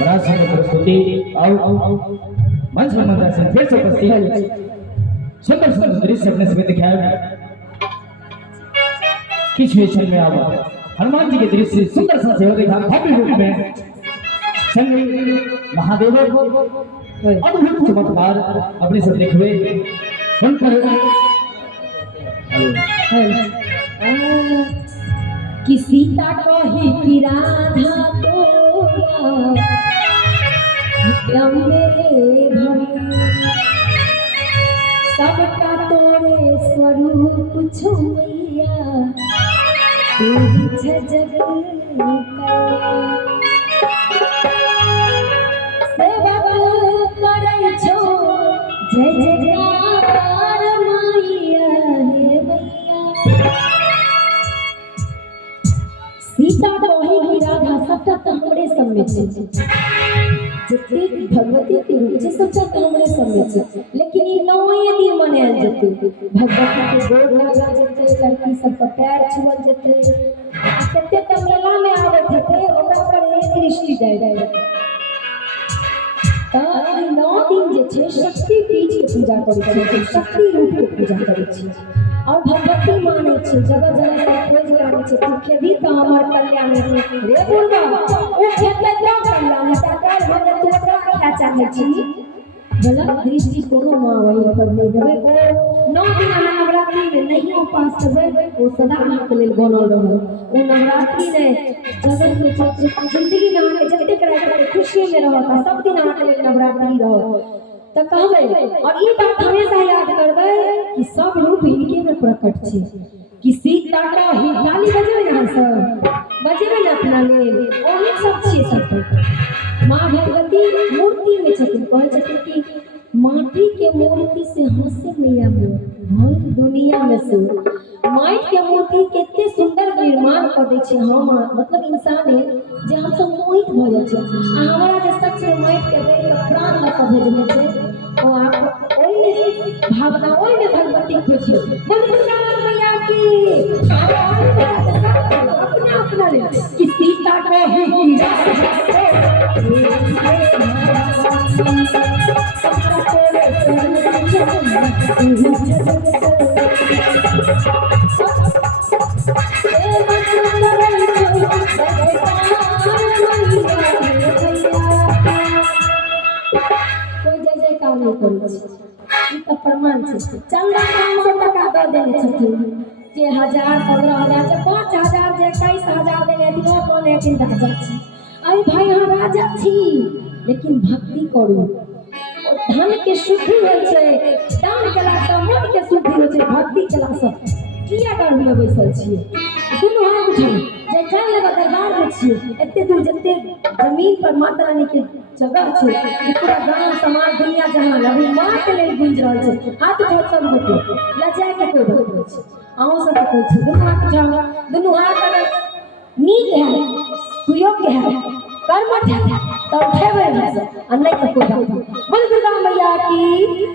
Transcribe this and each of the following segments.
बड़ा सुंदर प्रस्तुति आओ मंच पर मंत्रा से फिर से उपस्थित है सुंदर सुंदर दृश्य अपने सभी दिखाया किस वेशन में आओ हनुमान जी के दृश्य सुंदर सा सेवा दिखा भव्य रूप में संग महादेव अद्भुत चमत्कार अपने से देख हुए कि सीता कही कि राधा तोरा सबका तोरे स्वरूप छुमैया जग सेवा करे छो जय जयकार मैया हे मैया सीता कही कि राधा सबका तो हमरे सम्मे जितने भगवती के रूप से सोचा तो हमरे सम्मे लेकिन ये नौए दिन मनायल जते भगवती के गोड़ लगा जते लड़की सब का पैर छुअल जते कते तो मेला में आवत थे ओकरा पर एक दृष्टि जाय तो ई 9 दिन जे छे शक्ति पीठ के पूजा करै छै शक्ति रूप के पूजा करै छै और भगवती माने छे जगह जगह सब खोज लागे छे तुखे भी तो हमर कल्याण रे बोलबा ओ खेते तो कल्याण सरकार भले तू ओकरा क्या चाहे छी भला दृष्टि कोनो मां वही पर ले देबे ओ 9 दिन नवरात्रि में नहीं उपास करबे ओ सदा के लेल बनल रहल ओ नवरात्रि रे जगत में जिंदगी में आके जते करे खुशी में रहत सब दिन आके नवरात्रि रह तो कहबे और ये बात हमेशा याद करबे कि सब रूप इनके में प्रकट छे कि सीता का ही ताली बजेबे ना सब बजेबे ना अपना लेल ओही सब छे सब मां भगवती मूर्ति में छथिन कहे छथिन कि माटी के मूर्ति से हंसे मैया मोर दुनिया में से माटी के मूर्ति केते सुंदर निर्माण कर दै छै हम मतलब इंसान है जे हम सब मोहित भ जाय छै आ हमरा जे सच में माटी के देख के प्राण लग भेजने छै ओ आप ओई भावना ओई में भगवती खोजियो बोल दुर्गा मैया की अपना अपना ले कि सीता को ही प्रमाण चंदा 500 टका दऽ देने छथिन जे 1000 15,000 से 5,000 जे 21,000 देने दिनो कोने के राजा छी अरे भाई हम राजा छी लेकिन भक्ति करू धन के शुद्धि होय छै दान केला से मन के शुद्धि होय छै भक्ति केला से किया गर्भ में बैसल छियै दुनू हाथ उठाउ जे जान लगा दरबार में छियै एते दूर जते जमीन पर माता रानी के जगह छै पूरा गांव समाज दुनिया जहां अभी मां के लेल गुंज रहल छै हाथ उठाउ सब गोटे लजाए के कोई बात नहीं छै अहों सब कहै छी दुनू हाथ उठाउ दुनू हाथ अगर नीक है सुयोग्य है कर्मठ है तो उठेबे आ नहीं तो कोई बात नहीं बोल दुर्गा मैया की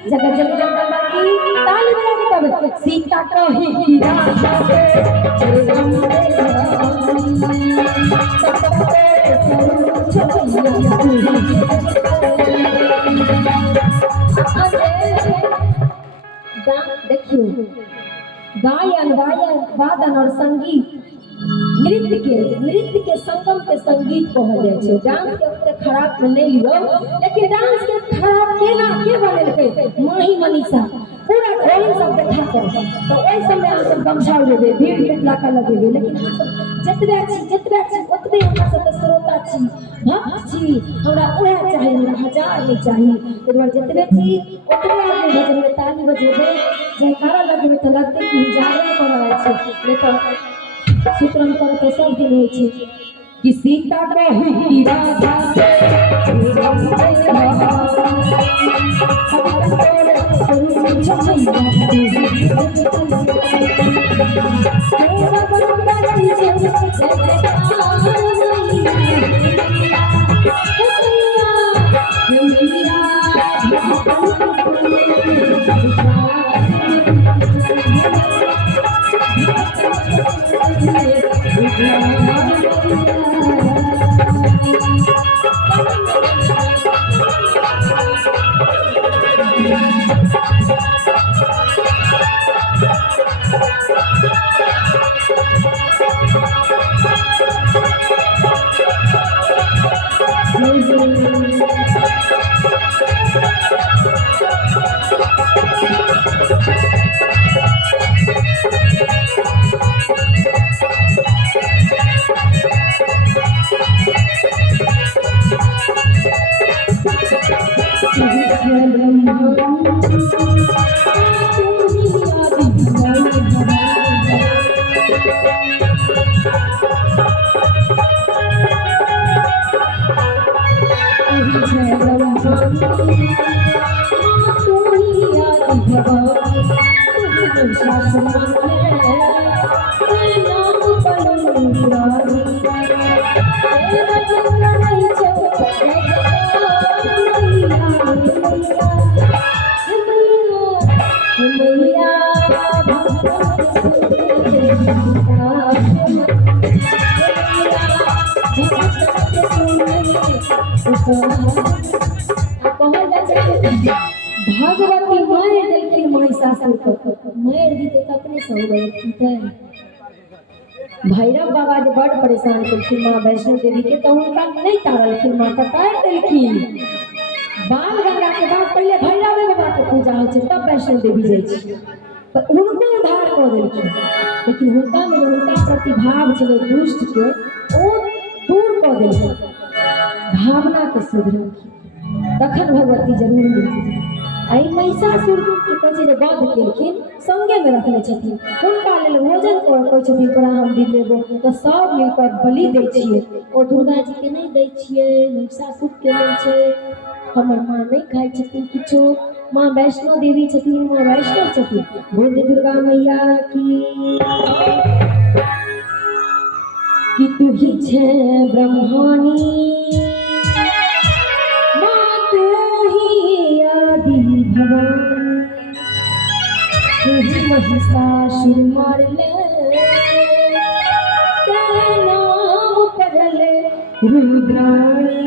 जगत जगत जगदम्बा की ताली बजा के कहबे सीता कही कि देखियो गायन वादन और संगीत नृत्य के संगम के संगीत कहल जाय छै डांस के ओते खराब नहीं लियो लेकिन डांस के खराब केना के बनेलकै माही मनीषा पूरा ढोल सब देखा कर तो ओइ समय हम सब गमछा लेबे भीड़ देखला का लगेबे लेकिन हम सब जतबे छी ओतबे हमरा सब श्रोता छी भक्त छी हमरा ओहे चाही हमरा 1000 नहीं चाही तोरा जतबे छी ओतबे आदमी भजन में ताली बजेबे जयकारा लगेबे तो लगते कि जागरण कर रहल छै नहीं तो सूत्रम कर तो सब दिन होय छै कि सीता कही कि राधा भगवती मार देलखिन महिषासुर को, मार दी तो अपने सो गए। भैरव बाबा जो बड़ परेशान करखिन माँ वैष्णो देवी के, तो उनका नहीं तारलखिन, माँ का तार देलखिन। बाल गंगा के बाद पहले भैरव बाबा के पूजा हो, तब वैष्णो देवी जाए, पर उनको उद्धार कर देलखिन। लेकिन उनका में उनका प्रतिभाव चले दुष्ट के वो दूर कर देलखिन, भावना के सुधरलखिन, तखन भगवती जरूर मिलती। आई महिषासुर के कहे जे वध केलखिन, संगे में रखले छथिन, हुनका लेल भोजन कहै छथिन तोरा हम दी देबो, तो सब मिलकर बलि दै छियै। ओ दुर्गा जी के नहीं दै छियै, महिषासुर के दै छै। हमर माँ नहीं खाइ छथिन किछो, माँ वैष्णो देवी छथिन, माँ वैष्णव छथिन। बोल दुर्गा मैया कि तू ही छे ब्रह्मानी, महिषासुर मारले ते नाम पढ़ले रुद्राणी।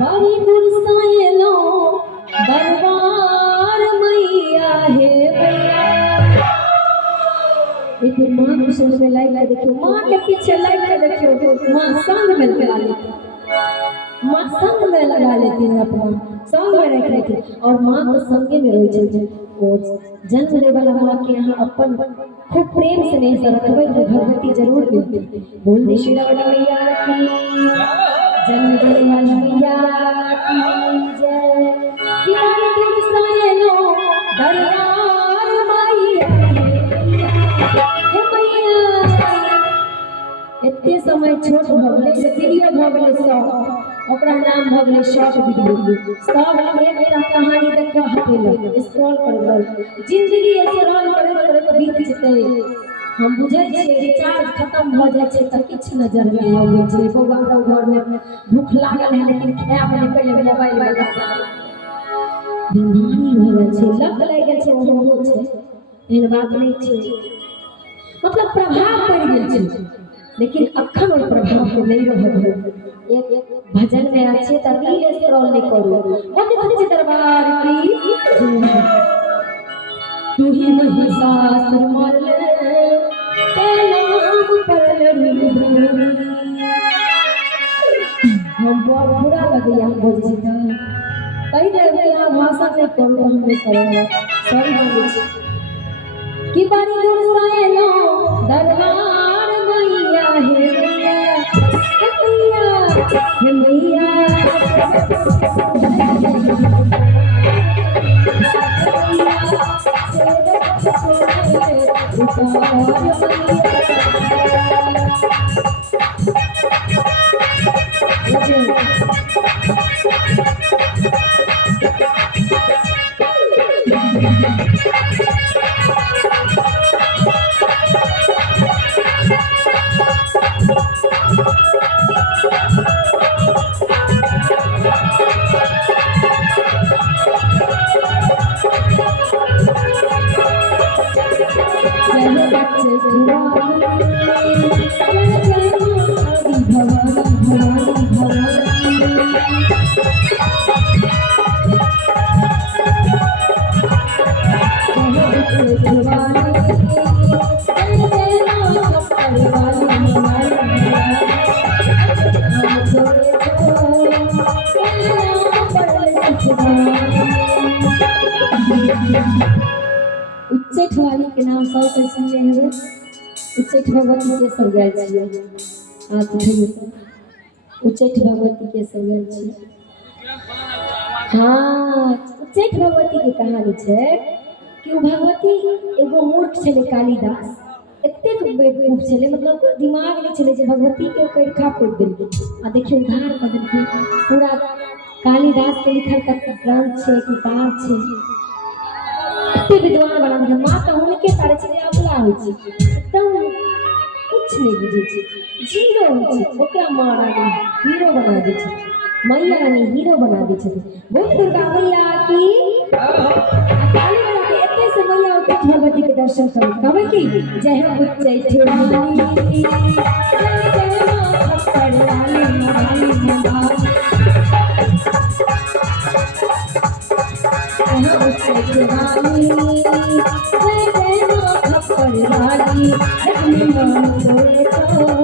बड़ी गुरसायलो दरबार मैया हे मैया। एक माँ के संग में लाइक देखियो, माँ के पीछे लाइक देखियो, माँ संग में लगा लेती, माँ संग में लगा लेती है, अपना संग में रख लेती, और माँ को संगे में रह जाती। जन्म दे वाला माँ के यहाँ अपन खूब प्रेम से नहीं से रखबे तो भगवती जरूर मिलती। बोल दे श्री रावण मैया की जन्म देने वाली मैया की जय। किनारे दूर सायलो दरबार मैया हे मैया। इतने समय छोट भगले से वीडियो भगले सौ, ओकरा नाम भगले शॉर्ट वीडियो। सब एकटा कहानी देखो हटेलो, स्क्रॉल करबो, जिंदगी स्क्रॉल करैत करैत बीत जेतै। हम बुझै छियै रिचार्ज खत्म भ जाइ छै त किछ नजर नहीं आबै छै। बौआ के घर में भूख लागल है लेकिन खायब नहीं, पहले मोबाइल लगा बीमारी हो गेल छै, लत लागि गेल छै, ओहो छै, एहन बात नहीं छै। मतलब प्रभाव पड़ गेल छै, लेकिन अखन ओहि प्रभाव के नहीं रहल है। एक भजन में अच्छे तरील स्क्रॉल नहीं करो। भगवती दरबार की तू ही महिषासुर मारले ते नाम पढ़ले रुद्राणी। हम बहुत बुरा लगे हम बोल सीधा कई देर में यहाँ भाषा नहीं करो, हम नहीं करेंगे सब बोले कि बारी दूर सायलो दरबार मैया हे मैया हे मैया। के नाम सब कोई सुनने हुए उच्चैठ भगवती के सब गाय छियै हाथ उठैयो उच्चैठ भगवती के सब गाय छियै। हाँ उच्चैठ भगवती के कहानी छै कि ओ भगवती एगो मूर्ख छलै कालिदास एतेक बेवकूफ छलै मतलब ओकर दिमाग नहीं छलै जे भगवती के करिखा पोति देलकै आ देखियो उद्धार कऽ देलकै पूरा कालिदास के लिखल कते ग्रंथ छै किताब छै एते विद्वान बना देलकै माँ तऽ हुनके तारे छलै अबला होइ छै एकदम कुछ नहीं बुझे छै जीरो होइ छै ओकरा माँ रानी हीरो बना दै छै मैया रानी हीरो बना दै छथिन बहुत दुर्गा मैया की काली मैया के एते से मैया उच्चैठ भगवती के दर्शन करू कहबै की जय हो उच्चैठ रानी जय जय माँ खप्पर वाली वाली माँ जय हो उच्चैठ रानी जय जय माँ खप्पर वाली अपने मन खोले तो नाम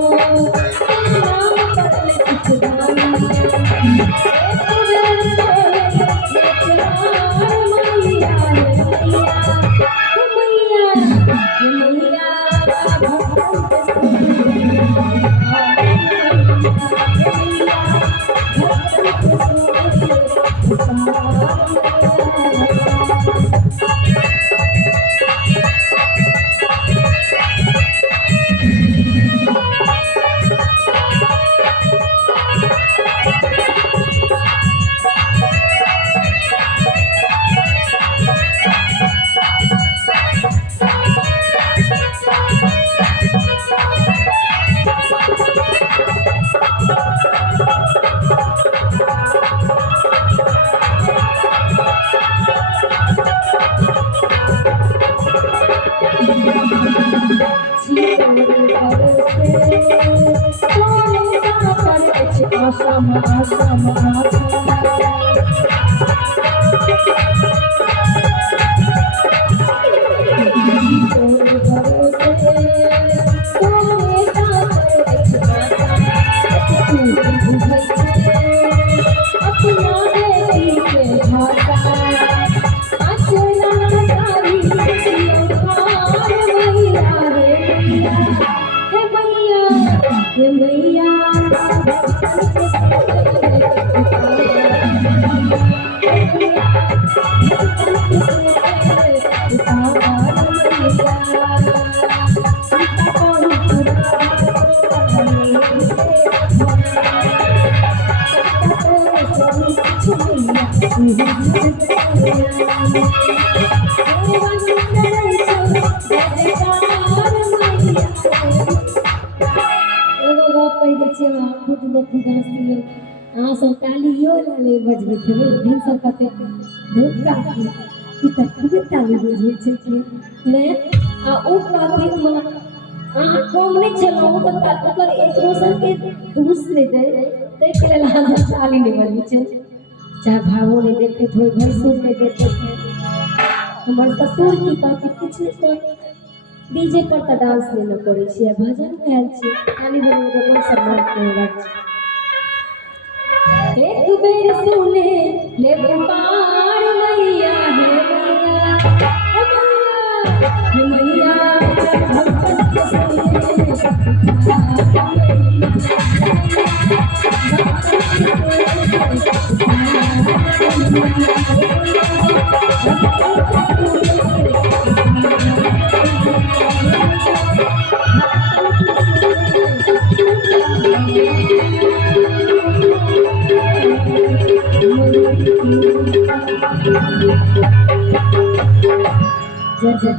करले कुछ अहाँ सब तालियो लाले बजबै छै दिन सब कते धुक्का की ई त खूबे ताली बजबै छै कि नै आ ओ बात में अहाँ कम नहीं छलौ त मतलब एक दोसर के घूस नहीं दे तै के लेल अहाँ ताली नहीं बजबै छै चाहे भावो नहीं देखे थोड़े भैंसुर नहीं देखे हमर ससुर की कहते कुछ नहीं कहते डीजे पर त डांस नहीं न करे छियै भजन में आयल छी ताली बजबै के सम्मान के बात एक बेर सुने ले पुकार मैया हे मैया भगत के सुने